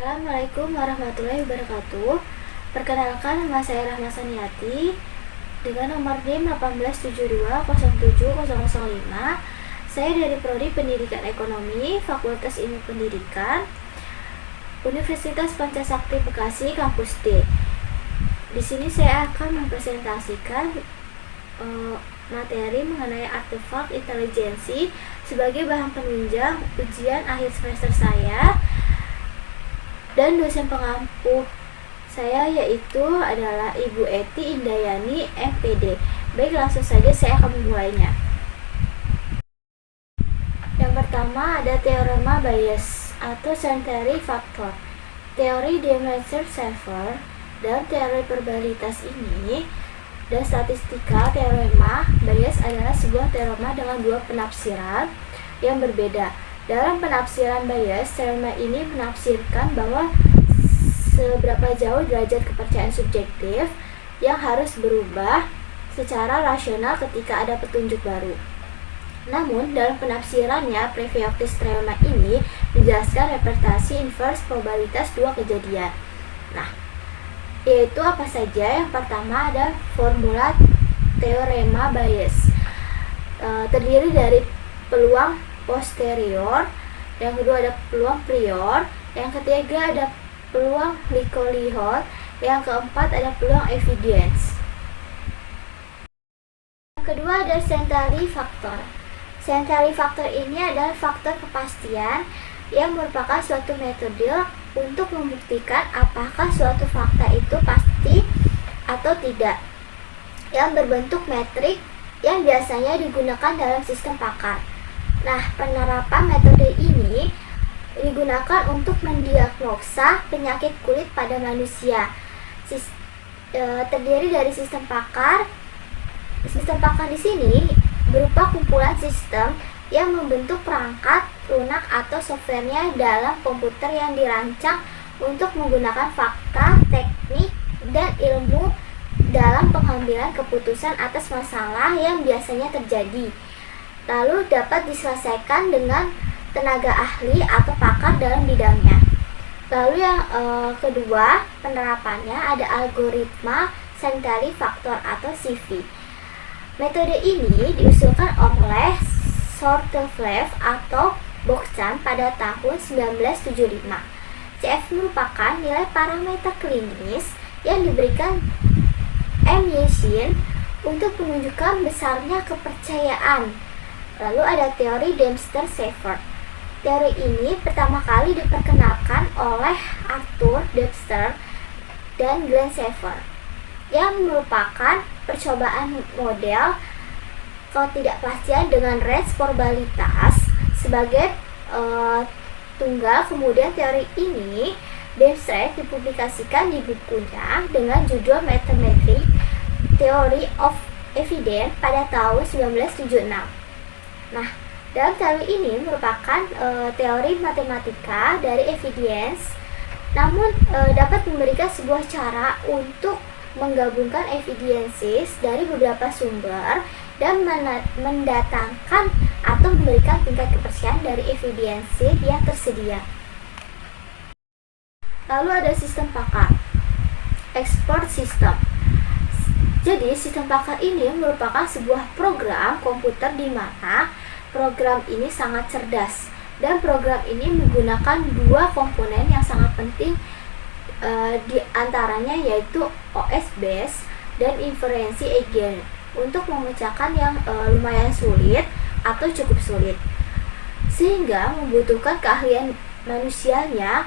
Assalamualaikum warahmatullahi wabarakatuh. Perkenalkan, nama saya Rahma Saniati dengan nomor NIM 187207005. Saya dari Prodi Pendidikan Ekonomi, Fakultas Ilmu Pendidikan, Universitas Pancasakti Bekasi, Kampus D. Di sini saya akan mempresentasikan materi mengenai artefak intelijensi sebagai bahan penunjang ujian akhir semester saya. Dan dosen pengampu saya yaitu adalah Ibu Eti Indayani, MPD. Baik, langsung saja saya akan memulainya. Yang pertama ada teorema Bayes atau Century Factor. Teori Dirichlet-Sheffer dan teori probabilitas ini dan statistika teorema Bayes adalah sebuah teorema dengan dua penafsiran yang berbeda. Dalam penafsiran Bayes, teorema ini menafsirkan bahwa seberapa jauh derajat kepercayaan subjektif yang harus berubah secara rasional ketika ada petunjuk baru. Namun, dalam penafsirannya, Previoustis teorema ini menjelaskan representasi inverse probabilitas dua kejadian. Nah, yaitu apa saja? Yang pertama ada formula teorema Bayes. Terdiri dari peluang posterior, yang kedua ada peluang prior, yang ketiga ada peluang likelihood, yang keempat ada peluang evidence. Yang kedua ada Century Factor. Century Factor ini adalah faktor kepastian yang merupakan suatu metode untuk membuktikan apakah suatu fakta itu pasti atau tidak, yang berbentuk metrik yang biasanya digunakan dalam sistem pakar. Nah, penerapan metode ini digunakan untuk mendiagnosa penyakit kulit pada manusia. Terdiri dari sistem pakar. Sistem pakar di sini berupa kumpulan sistem yang membentuk perangkat lunak atau softwarenya dalam komputer yang dirancang untuk menggunakan fakta, teknik, dan ilmu dalam pengambilan keputusan atas masalah yang biasanya terjadi, lalu dapat diselesaikan dengan tenaga ahli atau pakar dalam bidangnya. Lalu yang kedua, penerapannya ada algoritma Century Factor atau CV. Metode ini diusulkan oleh Shortleff atau Boxan pada tahun 1975. CF merupakan nilai parameter klinis yang diberikan Machine untuk menunjukkan besarnya kepercayaan. Lalu ada teori Dempster-Sheffer. Teori ini pertama kali diperkenalkan oleh Arthur Dempster dan Glenn Sheffer, yang merupakan percobaan model ketidakpastian dengan range probabilitas sebagai tunggal. Kemudian teori ini Dempster dipublikasikan di bukunya dengan judul Mathematical Theory of Evidence pada tahun 1976. Nah, dalam teori ini merupakan teori matematika dari evidence, namun dapat memberikan sebuah cara untuk menggabungkan evidences dari beberapa sumber dan mendatangkan atau memberikan tingkat kepercayaan dari evidences yang tersedia. Lalu ada sistem pakar, expert system. Jadi, sistem pakar ini merupakan sebuah program komputer di mana program ini sangat cerdas, dan program ini menggunakan dua komponen yang sangat penting, di antaranya yaitu OS base dan inferensi agent untuk memecahkan yang lumayan sulit atau cukup sulit, sehingga membutuhkan keahlian manusianya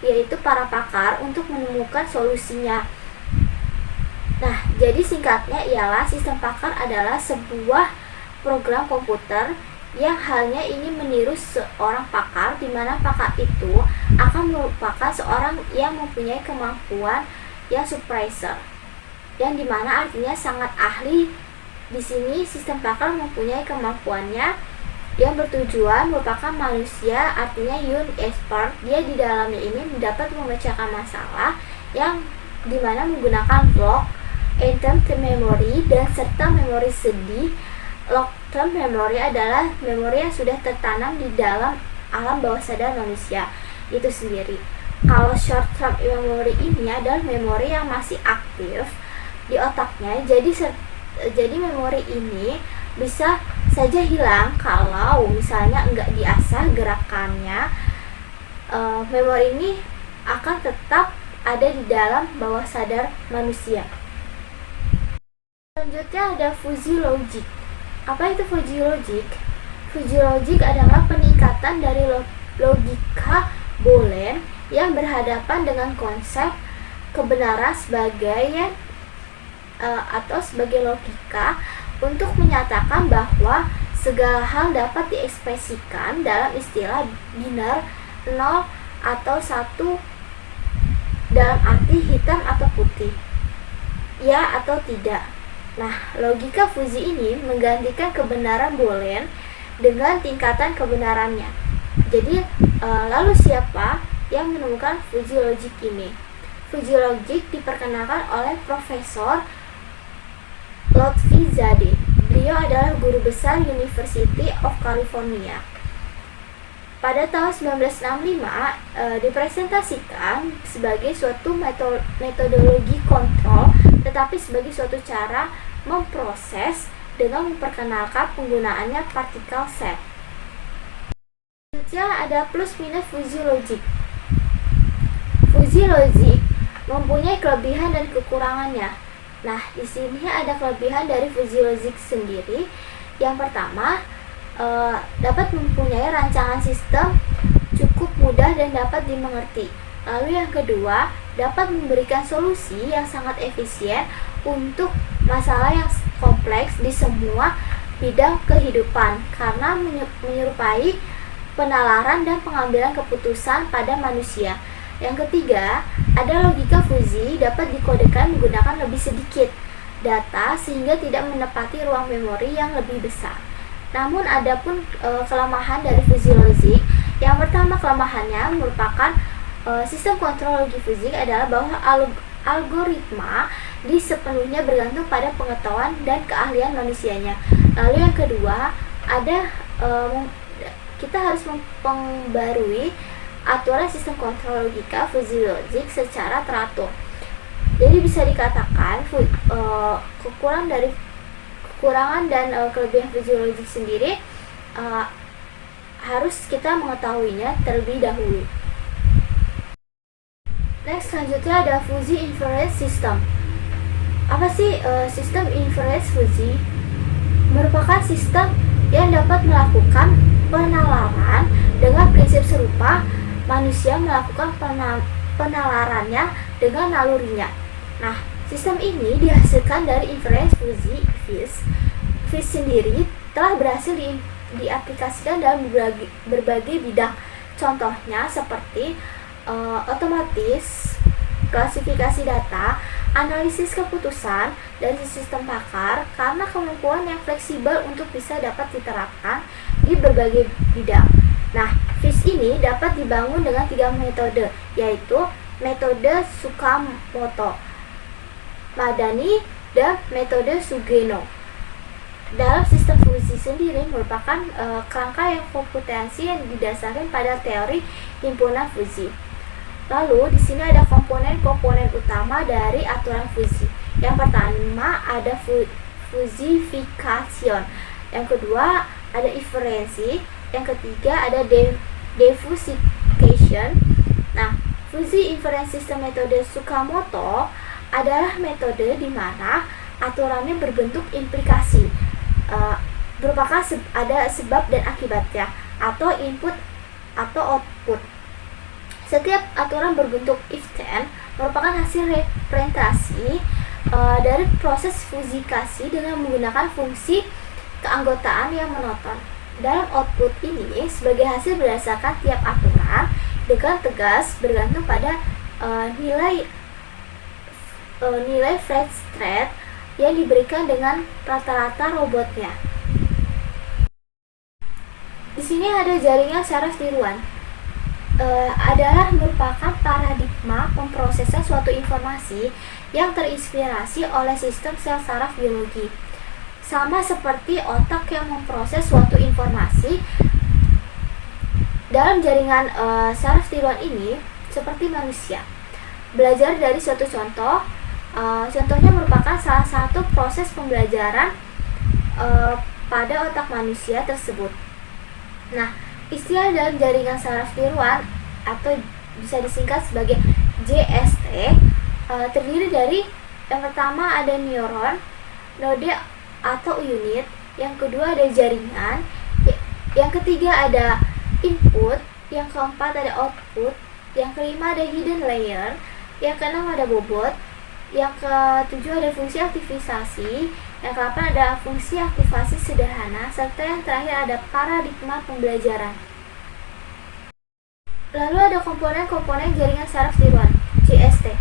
yaitu para pakar untuk menemukan solusinya. Nah, jadi singkatnya ialah sistem pakar adalah sebuah program komputer yang halnya ingin meniru seorang pakar, di mana pakar itu akan merupakan seorang yang mempunyai kemampuan yang superior, yang dimana artinya sangat ahli. Di sini sistem pakar mempunyai kemampuannya yang bertujuan merupakan manusia, artinya expert. Dia di dalamnya ini dapat memecahkan masalah yang dimana menggunakan block long-term memory dan serta memori sedih. Long-term memory adalah memori yang sudah tertanam di dalam alam bawah sadar manusia itu sendiri. Kalau short term memory ini adalah memori yang masih aktif di otaknya, jadi memori ini bisa saja hilang kalau misalnya enggak diasah gerakannya. Memori ini akan tetap ada di dalam bawah sadar manusia. Selanjutnya ada fuzzy logic. Apa itu fuzzy logic? Fuzzy logic adalah peningkatan dari logika Boolean yang berhadapan dengan konsep kebenaran sebagai atau sebagai logika untuk menyatakan bahwa segala hal dapat diekspresikan dalam istilah biner 0 atau 1 dalam arti hitam atau putih, ya atau tidak. Nah, logika fuzzy ini menggantikan kebenaran Boolean dengan tingkatan kebenarannya. Jadi, lalu siapa yang menemukan fuzzy logic ini? Fuzzy logic diperkenalkan oleh Profesor Lotfi Zadeh. Beliau adalah guru besar University of California. Pada tahun 1965 dipresentasikan sebagai suatu metodologi kontrol, tetapi sebagai suatu cara memproses dengan memperkenalkan penggunaannya particle set. Selanjutnya ada plus minus fuzzy logic. Fuzzy logic mempunyai kelebihan dan kekurangannya. Nah, di sini ada kelebihan dari fuzzy logic sendiri. Yang pertama, dapat mempunyai rancangan sistem cukup mudah dan dapat dimengerti. Lalu yang kedua, dapat memberikan solusi yang sangat efisien untuk masalah yang kompleks di semua bidang kehidupan karena menyerupai penalaran dan pengambilan keputusan pada manusia. Yang ketiga, ada logika fuzzy dapat dikodekan menggunakan lebih sedikit data sehingga tidak menepati ruang memori yang lebih besar. Namun ada pun kelemahan dari fuzzy logic. Yang pertama, kelemahannya merupakan sistem kontrol logi fuzzy adalah bahwa algoritma di sepenuhnya bergantung pada pengetahuan dan keahlian manusianya. Lalu yang kedua, ada kita harus memperbarui aturan sistem kontrol logika fuzzy logic secara teratur. Jadi bisa dikatakan kekurangan dan kelebihan fuzzy logic sendiri harus kita mengetahuinya terlebih dahulu. Next, selanjutnya ada fuzzy inference system. Apa sih sistem inference fuzzy? Merupakan sistem yang dapat melakukan penalaran dengan prinsip serupa manusia melakukan penalarannya dengan nalurinya. Nah, sistem ini dihasilkan dari inference fuzzy. Fish sendiri telah berhasil diaplikasikan dalam berbagai bidang. Contohnya seperti otomatis, klasifikasi data, analisis keputusan dari sistem pakar karena kemampuan yang fleksibel untuk bisa dapat diterapkan di berbagai bidang. Nah, FISH ini dapat dibangun dengan 3 metode, yaitu metode Tsukamoto, Madani, dan metode Sugeno. Dalam sistem fuzzy sendiri merupakan kerangka yang komputasi yang didasarkan pada teori himpunan fuzzy. Lalu di sini ada komponen-komponen utama dari aturan fuzzy. Yang pertama ada fuzzification, yang kedua ada inferensi, yang ketiga ada diffusification. Nah, fuzzy inference system metode Tsukamoto adalah metode di mana aturannya berbentuk implikasi, merupakan ada sebab dan akibatnya, atau input atau output. Setiap aturan berbentuk if-then merupakan hasil representasi dari proses fuzzifikasi dengan menggunakan fungsi keanggotaan yang monoton. Dalam output ini sebagai hasil berdasarkan tiap aturan dengan tegas bergantung pada nilai Fred Strait yang diberikan dengan rata-rata robotnya. Di sini ada jaringan saraf tiruan. Adalah merupakan paradigma pemrosesan suatu informasi yang terinspirasi oleh sistem sel saraf biologi. Sama seperti otak yang memproses suatu informasi. Dalam jaringan saraf tiruan ini, seperti manusia. Belajar dari suatu contoh, contohnya merupakan salah satu proses pembelajaran pada otak manusia tersebut. Nah, istilah dalam jaringan saraf tiruan atau bisa disingkat sebagai JST terdiri dari yang pertama ada neuron, node atau unit, yang kedua ada jaringan, yang ketiga ada input, yang keempat ada output, yang kelima ada hidden layer, yang keenam ada bobot, yang ketujuh ada fungsi aktivasi, yang ke-8 ada fungsi aktivasi sederhana, serta yang terakhir ada paradigma pembelajaran. Lalu ada komponen-komponen jaringan saraf tiruan, JST.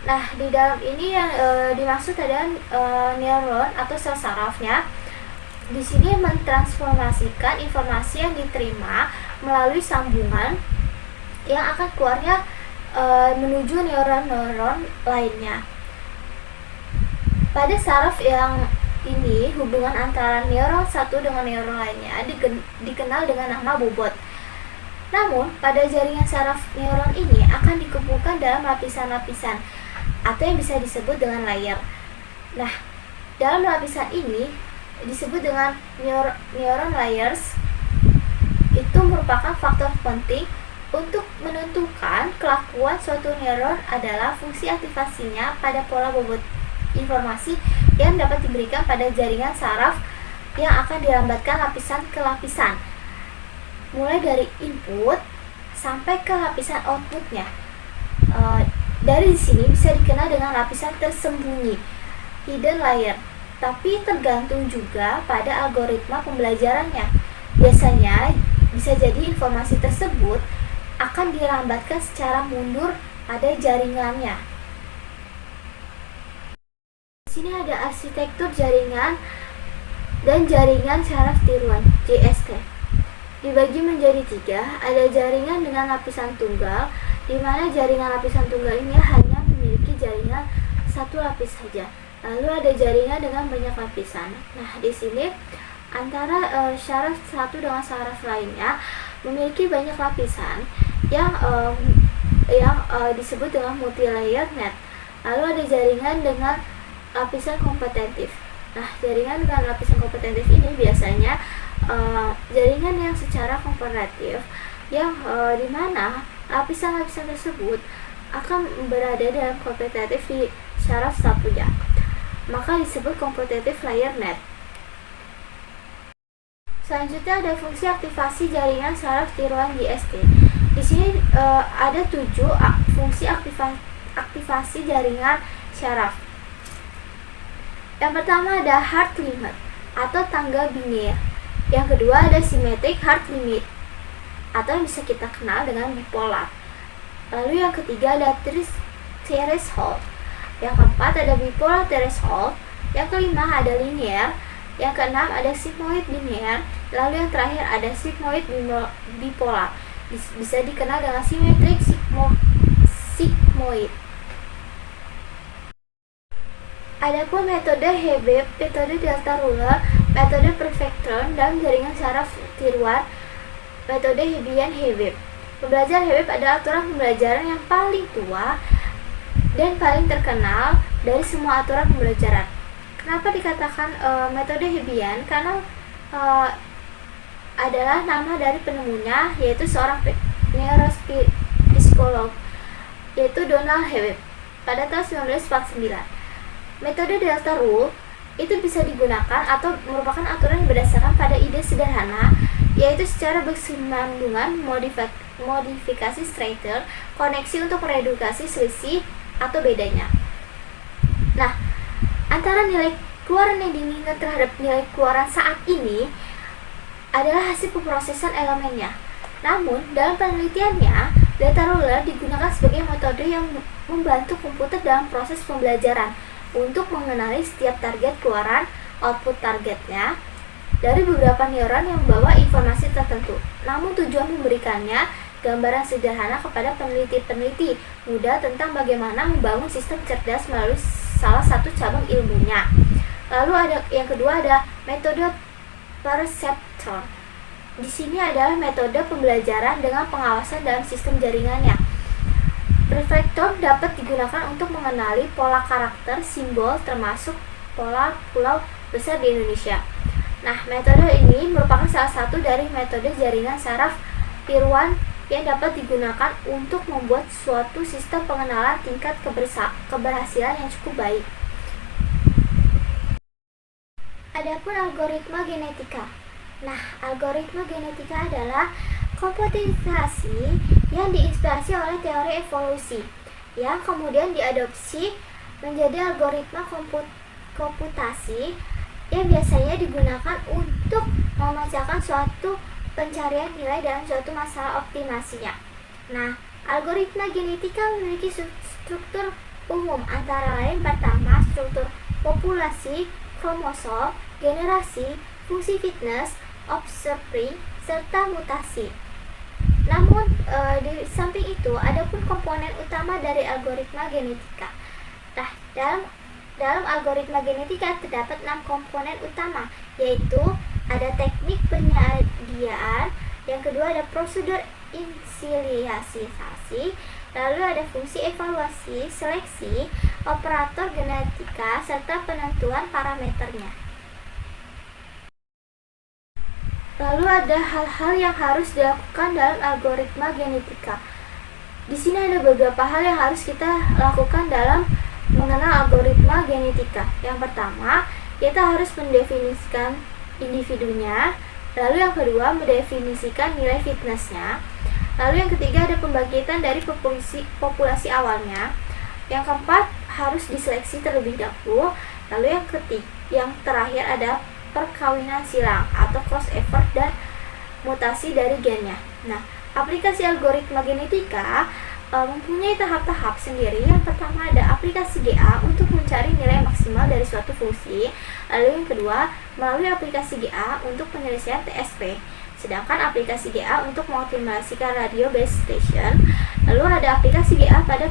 Nah, di dalam ini yang dimaksud adalah neuron atau sel sarafnya. Di sini mentransformasikan informasi yang diterima melalui sambungan yang akan keluarnya menuju neuron-neuron lainnya. Pada saraf yang ini, hubungan antara neuron satu dengan neuron lainnya dikenal dengan nama bobot. Namun, pada jaringan saraf neuron ini akan dikumpulkan dalam lapisan-lapisan atau yang bisa disebut dengan layer. Nah, dalam lapisan ini disebut dengan neuron layers. Itu merupakan faktor penting untuk menentukan kelakuan suatu neuron adalah fungsi aktivasinya pada pola bobot informasi yang dapat diberikan pada jaringan saraf yang akan dilambatkan lapisan ke lapisan, mulai dari input sampai ke lapisan outputnya. Dari sini bisa dikenal dengan lapisan tersembunyi, hidden layer, tapi tergantung juga pada algoritma pembelajarannya. Biasanya bisa jadi informasi tersebut akan dilambatkan secara mundur pada jaringannya. Di sini ada arsitektur jaringan dan jaringan saraf tiruan, JST. Dibagi menjadi 3, ada jaringan dengan lapisan tunggal, di mana jaringan lapisan tunggal ini hanya memiliki jaringan satu lapis saja. Lalu ada jaringan dengan banyak lapisan. Nah, di sini antara saraf satu dengan saraf lainnya memiliki banyak lapisan yang disebut dengan multi-layer net. Lalu ada jaringan dengan lapisan kompetitif. Nah, jaringan dengan lapisan kompetitif ini biasanya jaringan yang secara kompetitif yang dimana lapisan-lapisan tersebut akan berada dalam kompetitif di saraf satunya, maka disebut kompetitif layer net. Selanjutnya ada fungsi aktivasi jaringan saraf tiruan JST. Di sini ada 7 fungsi aktivasi jaringan saraf. Yang pertama ada hard limit atau tanggal biner. Yang kedua ada symmetric hard limit atau yang bisa kita kenal dengan bipolar. Lalu yang ketiga ada threshold. Yang keempat ada bipolar threshold. Yang kelima ada linear. Yang keenam ada sigmoid linear. Lalu yang terakhir ada sigmoid bipolar. Bisa dikenal dengan symmetric sigmoid. Adapun metode Hebeb, metode delta ruler, metode Prefectron, dan jaringan saraf tiruan, metode Hebbian-Hebeb. Pembelajaran Hebeb adalah aturan pembelajaran yang paling tua dan paling terkenal dari semua aturan pembelajaran. Kenapa dikatakan metode Hebbian? Karena adalah nama dari penemunya, yaitu seorang neuropsikolog, yaitu Donald Hebeb pada tahun 1949. Metode delta rule itu bisa digunakan atau merupakan aturan yang berdasarkan pada ide sederhana, yaitu secara berkesinambungan modifikasi Strater koneksi untuk meredukasi selisih atau bedanya. Nah, antara nilai keluaran yang diinginkan terhadap nilai keluaran saat ini adalah hasil pemrosesan elemennya. Namun, dalam penelitiannya, delta ruler digunakan sebagai metode yang membantu komputer dalam proses pembelajaran untuk mengenali setiap target keluaran output targetnya dari beberapa neuron yang membawa informasi tertentu. Namun tujuan memberikannya gambaran sederhana kepada peneliti-peneliti muda tentang bagaimana membangun sistem cerdas melalui salah satu cabang ilmunya. Lalu ada yang kedua ada metode perceptron. Di sini adalah metode pembelajaran dengan pengawasan dalam sistem jaringannya. Reflektor dapat digunakan untuk mengenali pola karakter simbol termasuk pola pulau besar di Indonesia. Nah, metode ini merupakan salah satu dari metode jaringan saraf tiruan yang dapat digunakan untuk membuat suatu sistem pengenalan tingkat keberhasilan yang cukup baik. Adapun algoritma genetika. Nah, algoritma genetika adalah komputerisasi yang diinspirasi oleh teori evolusi yang kemudian diadopsi menjadi algoritma komputasi yang biasanya digunakan untuk memecahkan suatu pencarian nilai dalam suatu masalah optimasinya. Nah, algoritma genetika memiliki struktur umum antara lain pertama struktur populasi, kromosom, generasi, fungsi fitness, offspring, serta mutasi. Namun di samping itu ada pun komponen utama dari algoritma genetika. Nah, dalam algoritma genetika terdapat 6 komponen utama, yaitu ada teknik penyediaan, yang kedua ada prosedur inisialisasi, lalu ada fungsi evaluasi, seleksi, operator genetika, serta penentuan parameternya. Lalu ada hal-hal yang harus dilakukan dalam algoritma genetika. Di sini ada beberapa hal yang harus kita lakukan dalam mengenal algoritma genetika. Yang pertama, kita harus mendefinisikan individunya. Lalu yang kedua, mendefinisikan nilai fitnessnya. Lalu yang ketiga, ada pembagian dari populasi awalnya. Yang keempat, harus diseleksi terlebih dahulu. Lalu yang terakhir ada perkawinan silang atau crossover dan mutasi dari gennya. Nah, aplikasi algoritma genetika mempunyai tahap-tahap sendiri. Yang pertama ada aplikasi GA untuk mencari nilai maksimal dari suatu fungsi. Lalu yang kedua, melalui aplikasi GA untuk penyelesaian TSP. Sedangkan aplikasi GA untuk mengoptimasikan radio base station. Lalu ada aplikasi GA pada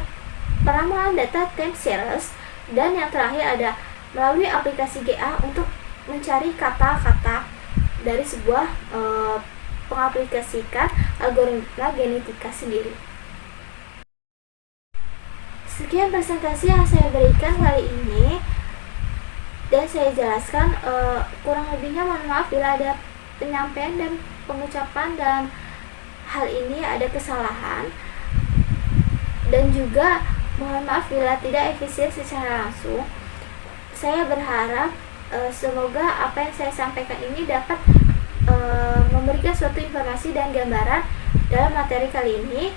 peramalan data time series. Dan yang terakhir ada melalui aplikasi GA untuk mencari kata-kata dari sebuah pengaplikasikan algoritma genetika sendiri. Sekian presentasi yang saya berikan kali ini dan saya jelaskan, kurang lebihnya mohon maaf bila ada penyampaian dan pengucapan dalam hal ini ada kesalahan, dan juga mohon maaf bila tidak efisien secara langsung. Saya berharap semoga apa yang saya sampaikan ini dapat memberikan suatu informasi dan gambaran dalam materi kali ini.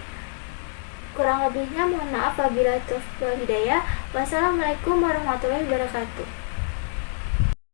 Kurang lebihnya mohon maaf, wabillahi taufiq wal hidayah. Wassalamualaikum warahmatullahi wabarakatuh.